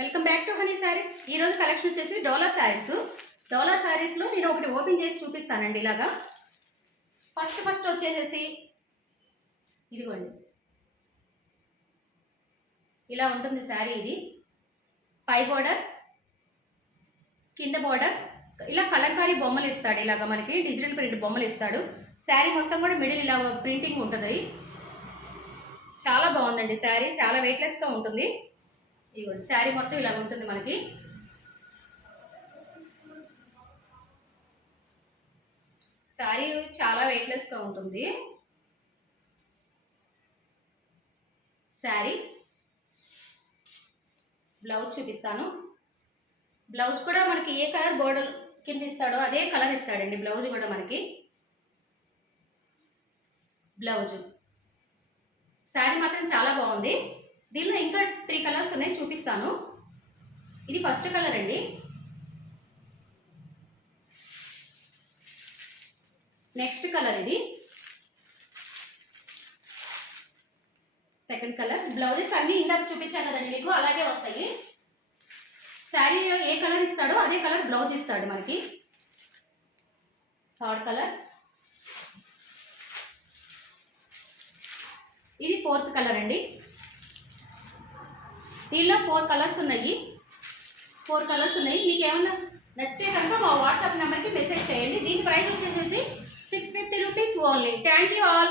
Welcome back to honey saris. ఈరోజు collection వచ్చేసి డోలా శారీస్. డోలా శారీస్లో నేను ఒకటి ఓపెన్ చేసి చూపిస్తానండి. ఇలాగా ఫస్ట్ వచ్చేసేసి ఇదిగోండి, ఇలా ఉంటుంది శారీ. ఇది పై బోర్డర్, కింద బోర్డర్, ఇలా కలంకారీ బొమ్మలు ఇస్తాడు. ఇలాగా మనకి డిజిటల్ ప్రింట్ బొమ్మలు ఇస్తాడు. శారీ మొత్తం కూడా మిడిల్ ఇలా ప్రింటింగ్ ఉంటుంది. చాలా బాగుందండి శారీ, చాలా వెయిట్లెస్గా ఉంటుంది. ఇదిగోండి శారీ మొత్తం ఇలా ఉంటుంది మనకి. శారీ చాలా వెయిట్లెస్గా ఉంటుంది. శారీ బ్లౌజ్ చూపిస్తాను. బ్లౌజ్ కూడా మనకి ఏ కలర్ బోర్డర్ కింద ఇస్తాడో అదే కలర్ ఇస్తాడండి. బ్లౌజ్ కూడా మనకి బ్లౌజ్. శారీ మాత్రం చాలా బాగుంది. దీనిలో ఇంకా 3 కలర్స్ ఉన్నాయి, చూపిస్తాను. ఇది ఫస్ట్ కలర్ అండి. నెక్స్ట్ కలర్ ఇది సెకండ్ కలర్. బ్లౌజెస్ అన్నీ ఇందాక చూపించాను కదండి మీకు, అలాగే వస్తాయి. శారీలో ఏ కలర్ ఇస్తాడో అదే కలర్ బ్లౌజ్ ఇస్తాడు మనకి. Third colour. ఇది ఫోర్త్ కలర్ అండి. దీనిలో 4 కలర్స్ ఉన్నాయి. మీకు ఏమన్నా నచ్చితే కనుక మా వాట్సాప్ నెంబర్కి మెసేజ్ చేయండి. దీని ప్రైస్ వచ్చేసి 650 rupees only. Thank you all.